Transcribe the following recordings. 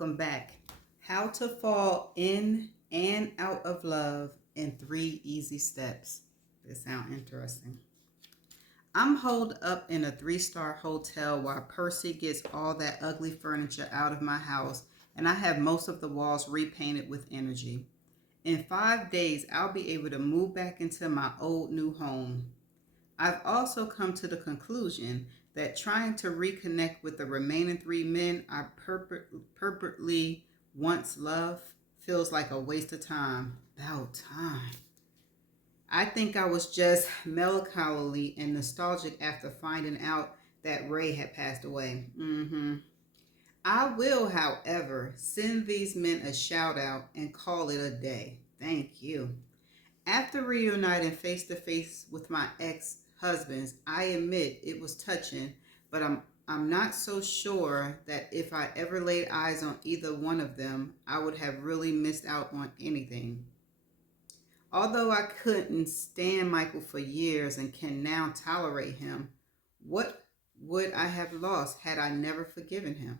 welcome back. How to fall in and out of love in 3 easy steps. This sounds interesting. I'm holed up in a 3-star hotel while Percy gets all that ugly furniture out of my house and I have most of the walls repainted with energy. In 5 days, I'll be able to move back into my old new home. I've also come to the conclusion that trying to reconnect with the remaining 3 men I purportedly once loved feels like a waste of time. About time. I think I was just melancholy and nostalgic after finding out that Ray had passed away. I will, however, send these men a shout out and call it a day. Thank you. After reuniting face to face with my ex husbands, I admit it was touching, but I'm not so sure that if I ever laid eyes on either one of them, I would have really missed out on anything. Although I couldn't stand Michael for years and can now tolerate him, what would I have lost had I never forgiven him?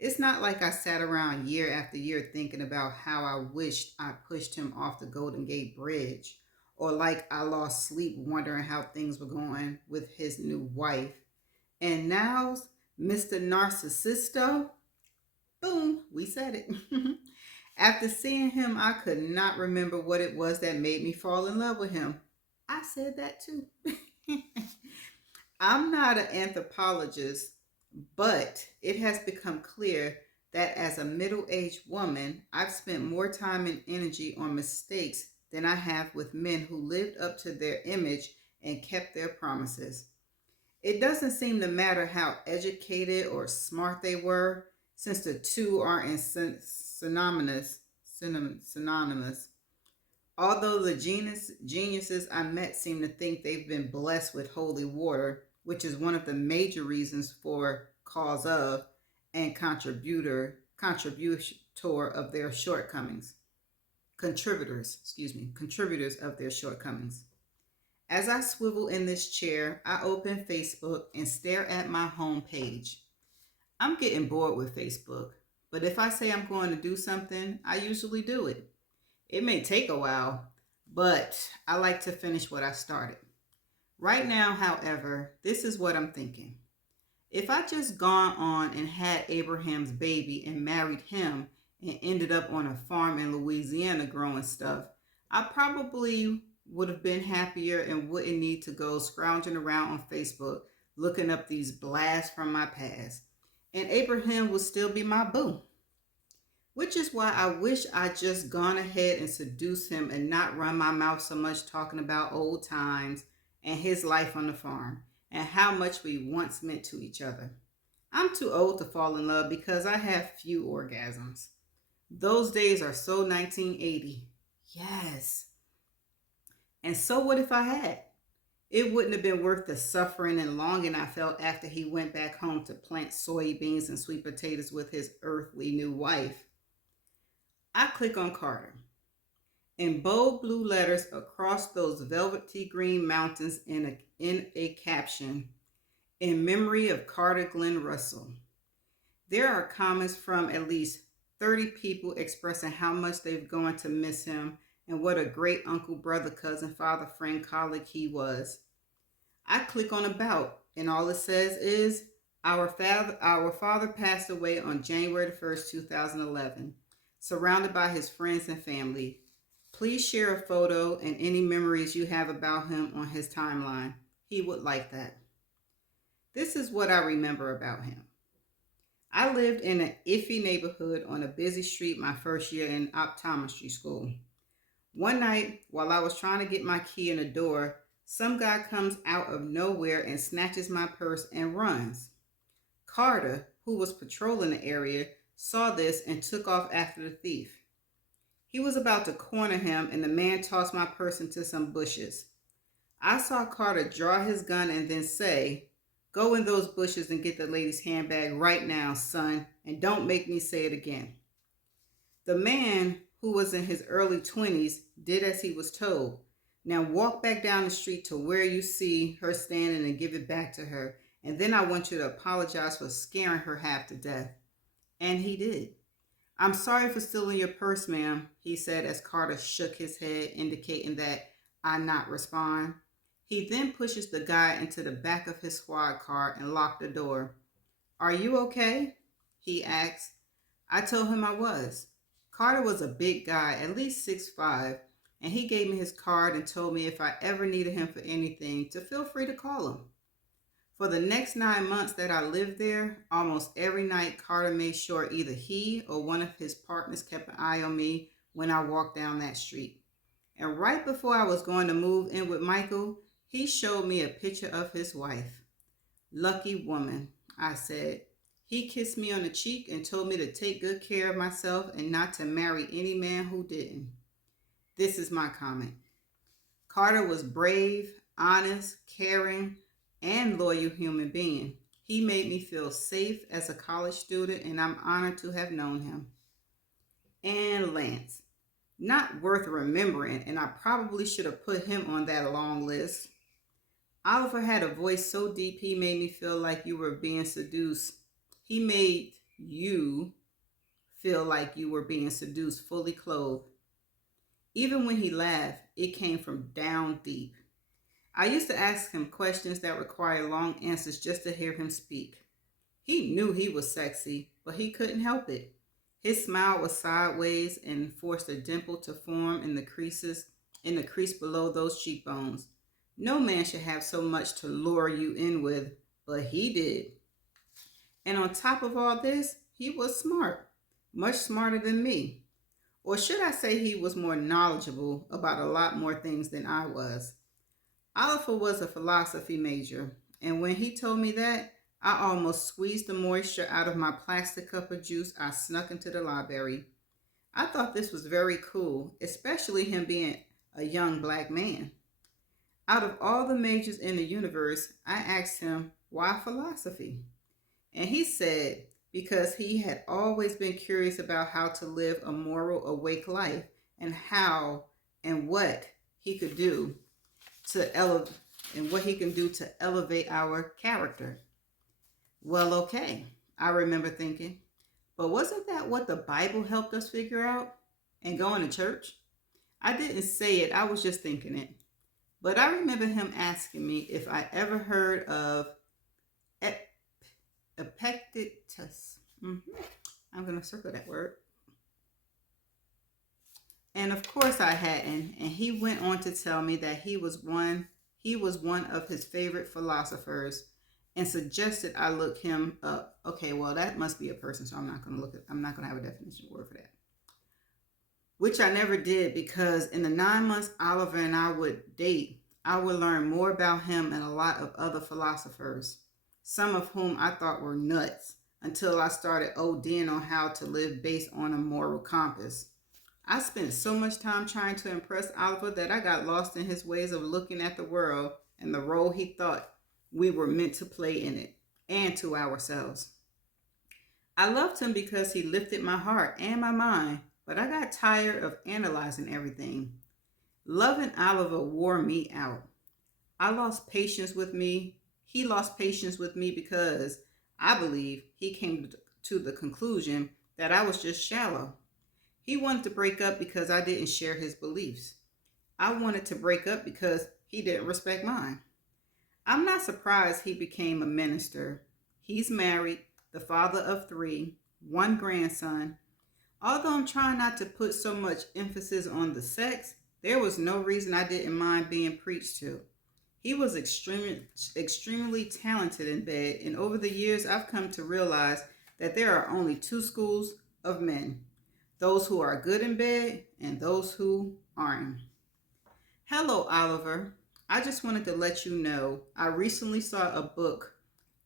It's not like I sat around year after year thinking about how I wished I pushed him off the Golden Gate Bridge, or like I lost sleep wondering how things were going with his new wife. And now, Mr. Narcissisto, boom, we said it. After seeing him, I could not remember what it was that made me fall in love with him. I said that too. I'm not an anthropologist, but it has become clear that as a middle aged woman, I've spent more time and energy on mistakes than I have with men who lived up to their image and kept their promises. It doesn't seem to matter how educated or smart they were, since the two are in synonymous. Although the geniuses I met seem to think they've been blessed with holy water, which is one of the major reasons for cause of and contributor of their shortcomings. Contributors of their shortcomings. As I swivel in this chair, I open Facebook and stare at my home page. I'm getting bored with Facebook, but if I say I'm going to do something, I usually do it. It may take a while, but I like to finish what I started. Right now, however, this is what I'm thinking. If I just gone on and had Abraham's baby and married him and ended up on a farm in Louisiana growing stuff, I probably would have been happier and wouldn't need to go scrounging around on Facebook looking up these blasts from my past. And Abraham would still be my boo. Which is why I wish I just gone ahead and seduced him and not run my mouth so much talking about old times and his life on the farm and how much we once meant to each other. I'm too old to fall in love because I have few orgasms. Those days are so 1980. Yes. And so what if I had? It wouldn't have been worth the suffering and longing I felt after he went back home to plant soybeans and sweet potatoes with his earthly new wife. I click on Carter. In bold blue letters across those velvety green mountains in a caption, in memory of Carter Glenn Russell. There are comments from at least 30 people expressing how much they've going to miss him and what a great uncle, brother, cousin, father, friend, colleague he was. I click on About, and all it says is, our father passed away on January the 1st, 2011, surrounded by his friends and family. Please share a photo and any memories you have about him on his timeline. He would like that. This is what I remember about him. I lived in an iffy neighborhood on a busy street my first year in optometry school. One night, while I was trying to get my key in the door, some guy comes out of nowhere and snatches my purse and runs. Carter, who was patrolling the area, saw this and took off after the thief. He was about to corner him and the man tossed my purse into some bushes. I saw Carter draw his gun and then say, "Go in those bushes and get the lady's handbag right now, son, and don't make me say it again." The man, who was in his early 20s, did as he was told. Now walk back down the street to where you see her standing and give it back to her. And then I want you to apologize for scaring her half to death. And he did. I'm sorry for stealing your purse, ma'am, he said as Carter shook his head, indicating that I not respond. He then pushes the guy into the back of his squad car and locked the door. Are you okay? He asked. I told him I was. Carter was a big guy, at least 6'5", and he gave me his card and told me if I ever needed him for anything to feel free to call him. For the next 9 months that I lived there, almost every night Carter made sure either he or one of his partners kept an eye on me when I walked down that street. And right before I was going to move in with Michael, he showed me a picture of his wife. Lucky woman, I said. He kissed me on the cheek and told me to take good care of myself and not to marry any man who didn't. This is my comment. Carter was brave, honest, caring, and loyal human being. He made me feel safe as a college student, and I'm honored to have known him. And Lance. Not worth remembering, and I probably should have put him on that long list. Oliver had a voice so deep he made me feel like you were being seduced. He made you feel like you were being seduced fully clothed. Even when he laughed, it came from down deep. I used to ask him questions that required long answers just to hear him speak. He knew he was sexy, but he couldn't help it. His smile was sideways and forced a dimple to form in the crease below those cheekbones. No man should have so much to lure you in with, but he did. And on top of all this, he was smart, much smarter than me. Or should I say he was more knowledgeable about a lot more things than I was. Oliver was a philosophy major, and when he told me that, I almost squeezed the moisture out of my plastic cup of juice I snuck into the library. I thought this was very cool, especially him being a young black man. Out of all the majors in the universe, I asked him, why philosophy? And he said, because he had always been curious about how to live a moral, awake life and how and what he could do to elevate our character. Well, okay, I remember thinking, but wasn't that what the Bible helped us figure out? And going to church? I didn't say it, I was just thinking it. But I remember him asking me if I ever heard of Epictetus. I'm going to circle that word. And of course I hadn't. And he went on to tell me that he was one of his favorite philosophers and suggested I look him up. Okay, well that must be a person, so I'm not going to have a definition word for that. Which I never did, because in the 9 months Oliver and I would date, I would learn more about him and a lot of other philosophers, some of whom I thought were nuts, until I started ODing on how to live based on a moral compass. I spent so much time trying to impress Oliver that I got lost in his ways of looking at the world and the role he thought we were meant to play in it, and to ourselves. I loved him because he lifted my heart and my mind, but I got tired of analyzing everything. Loving Oliver wore me out. I lost patience with me. He lost patience with me because I believe he came to the conclusion that I was just shallow. He wanted to break up because I didn't share his beliefs. I wanted to break up because he didn't respect mine. I'm not surprised he became a minister. He's married, the father of 3, 1 grandson. Although I'm trying not to put so much emphasis on the sex, there was no reason I didn't mind being preached to. He was extremely talented in bed, and over the years I've come to realize that there are only 2 schools of men: those who are good in bed and those who aren't. Hello, Oliver. I just wanted to let you know I recently saw a book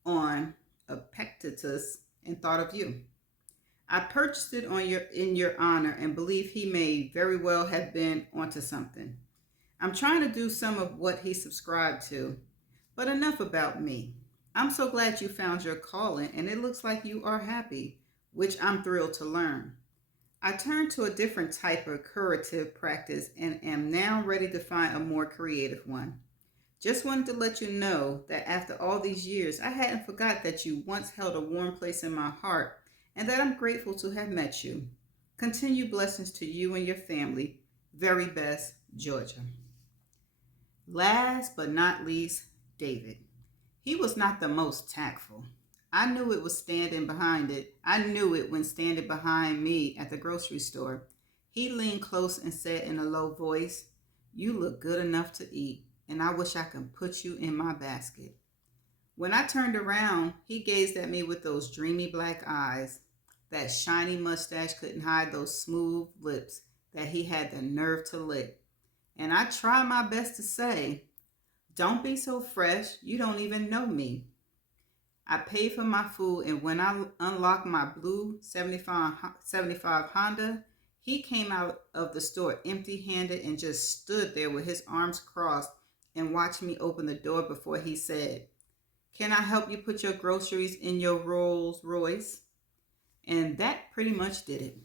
on Epictetus and thought of you. I purchased it in your honor and believe he may very well have been onto something. I'm trying to do some of what he subscribed to, but enough about me. I'm so glad you found your calling, and it looks like you are happy, which I'm thrilled to learn. I turned to a different type of curative practice and am now ready to find a more creative one. Just wanted to let you know that after all these years, I hadn't forgot that you once held a warm place in my heart and that I'm grateful to have met you. Continue blessings to you and your family. Very best, Georgia. Last but not least, David. He was not the most tactful. I knew it was standing behind it. I knew it when standing behind me at the grocery store. He leaned close and said in a low voice, "You look good enough to eat, and I wish I could put you in my basket." When I turned around, he gazed at me with those dreamy black eyes. That shiny mustache couldn't hide those smooth lips that he had the nerve to lick. And I tried my best to say, "Don't be so fresh, you don't even know me." I paid for my food, and when I unlocked my blue 75 Honda, he came out of the store empty handed and just stood there with his arms crossed and watched me open the door before he said, "Can I help you put your groceries in your Rolls Royce?" And that pretty much did it.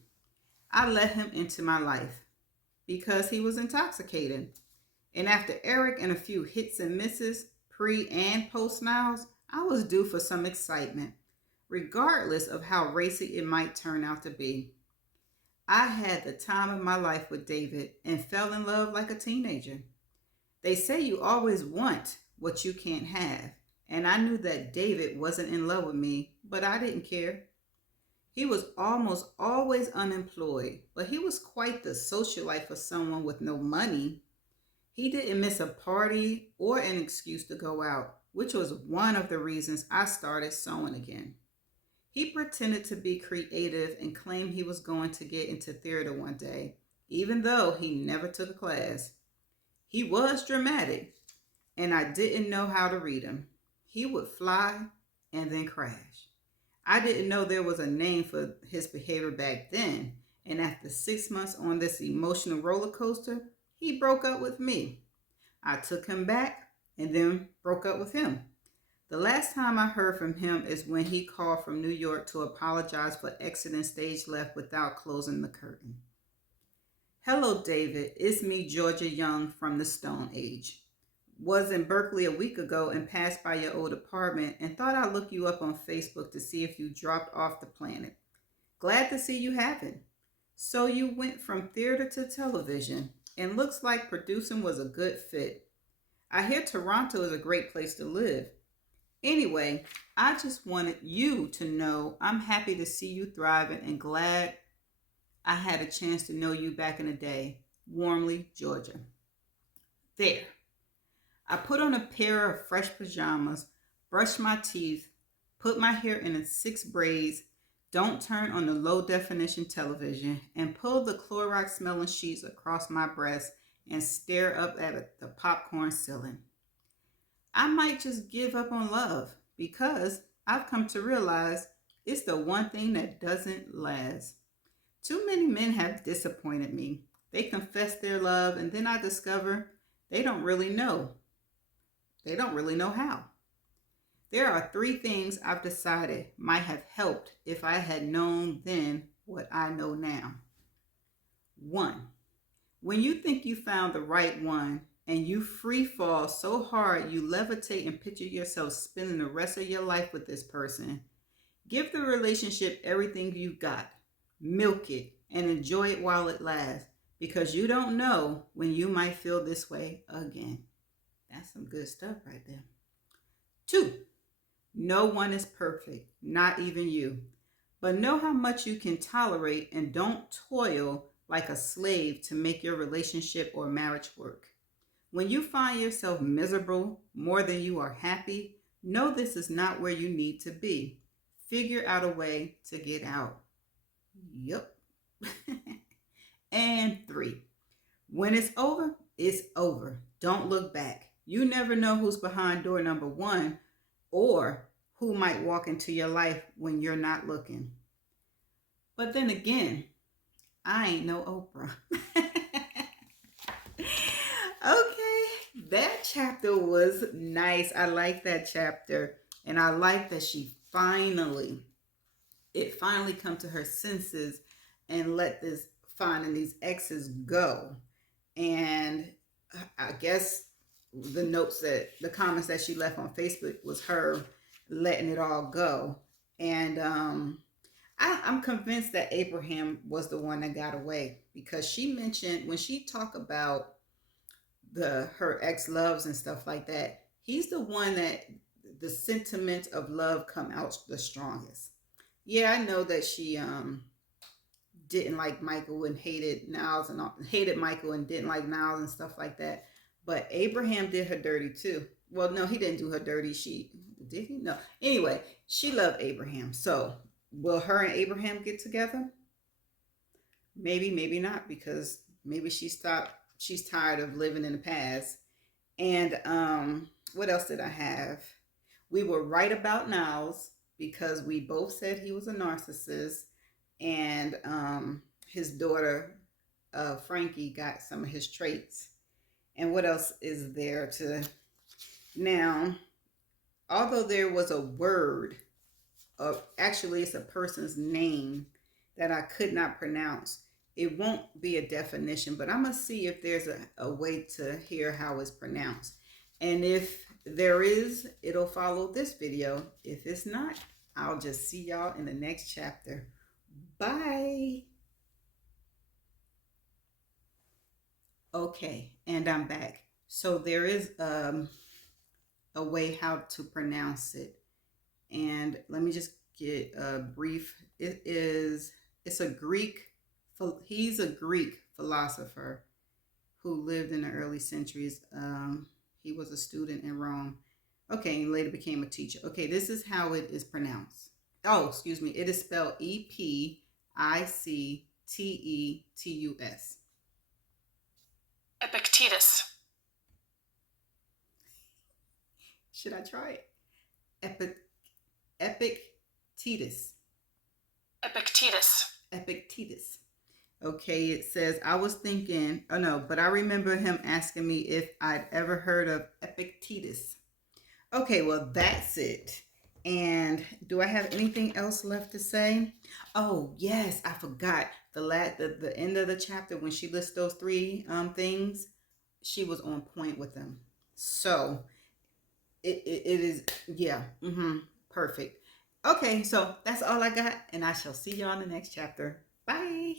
I let him into my life because he was intoxicating. And after Eric and a few hits and misses, pre and post nows, I was due for some excitement, regardless of how racy it might turn out to be. I had the time of my life with David and fell in love like a teenager. They say you always want what you can't have, and I knew that David wasn't in love with me, but I didn't care. He was almost always unemployed, but he was quite the socialite for someone with no money. He didn't miss a party or an excuse to go out, which was one of the reasons I started sewing again. He pretended to be creative and claimed he was going to get into theater one day, even though he never took a class. He was dramatic, and I didn't know how to read him. He would fly and then crash. I didn't know there was a name for his behavior back then, and after 6 months on this emotional roller coaster, he broke up with me. I took him back and then broke up with him. The last time I heard from him is when he called from New York to apologize for exiting stage left without closing the curtain. "Hello, David. It's me, Georgia Young from the Stone Age. Was in Berkeley a week ago and passed by your old apartment and thought I'd look you up on Facebook to see if you dropped off the planet. Glad to see you haven't. So you went from theater to television, and looks like producing was a good fit. I hear Toronto is a great place to live. Anyway, I just wanted you to know I'm happy to see you thriving and glad I had a chance to know you back in the day. Warmly, Georgia." There. I put on a pair of fresh pajamas, brushed my teeth, put my hair in 6 braids, don't turn on the low definition television, and pulled the Clorox smelling sheets across my breast and stare up at the popcorn ceiling. I might just give up on love because I've come to realize it's the one thing that doesn't last. Too many men have disappointed me. They confess their love, and then I discover they don't really know. They don't really know how. There are 3 things I've decided might have helped if I had known then what I know now. 1. When you think you found the right one and you free fall so hard you levitate and picture yourself spending the rest of your life with this person, give the relationship everything you got. Milk it and enjoy it while it lasts, because you don't know when you might feel this way again. That's some good stuff right there. 2. No one is perfect, not even you. But know how much you can tolerate and don't toil like a slave to make your relationship or marriage work. When you find yourself miserable more than you are happy, know this is not where you need to be. Figure out a way to get out. Yup. And 3. When it's over, it's over. Don't look back. You never know who's behind door number 1 or who might walk into your life when you're not looking. But then again, I ain't no Oprah. Okay, that chapter was nice. I like that chapter. And I like that she finally come to her senses and let this finding these exes go. And I guess the comments that she left on Facebook was her letting it all go. And I'm convinced that Abraham was the one that got away, because she mentioned, when she talked about her ex loves and stuff like that, he's the one that the sentiment of love come out the strongest. Yeah, I know that she didn't like Michael and hated Niles, and hated Michael and didn't like Niles and stuff like that. But Abraham did her dirty too. Well, no, he didn't do her dirty. She did he? No. Anyway, she loved Abraham. So will her and Abraham get together? Maybe, maybe not, because maybe she's tired of living in the past. And what else did I have? We were right about Niles, because we both said he was a narcissist, and his daughter Frankie got some of his traits. And what else is there to now? Although there was a word, of actually it's a person's name that I could not pronounce. It won't be a definition, but I'm gonna see if there's a way to hear how it's pronounced. And if there is, it'll follow this video. If it's not, I'll just see y'all in the next chapter. Bye. Okay, and I'm back. So there is a way how to pronounce it. And let me just get a brief. It's a Greek, he's a Greek philosopher who lived in the early centuries. He was a student in Rome. Okay, and later became a teacher. Okay, this is how it is pronounced. Oh, excuse me. It is spelled Epictetus. Epictetus. Should I try it? Epictetus. Epictetus. Okay, it says, I was thinking, oh no, but I remember him asking me if I'd ever heard of Epictetus. Okay, well, that's it. And do I have anything else left to say? Oh, yes, I forgot. The end of the chapter, when she lists those three things, she was on point with them. So it is, yeah, perfect. Okay, so that's all I got, and I shall see y'all in the next chapter. Bye.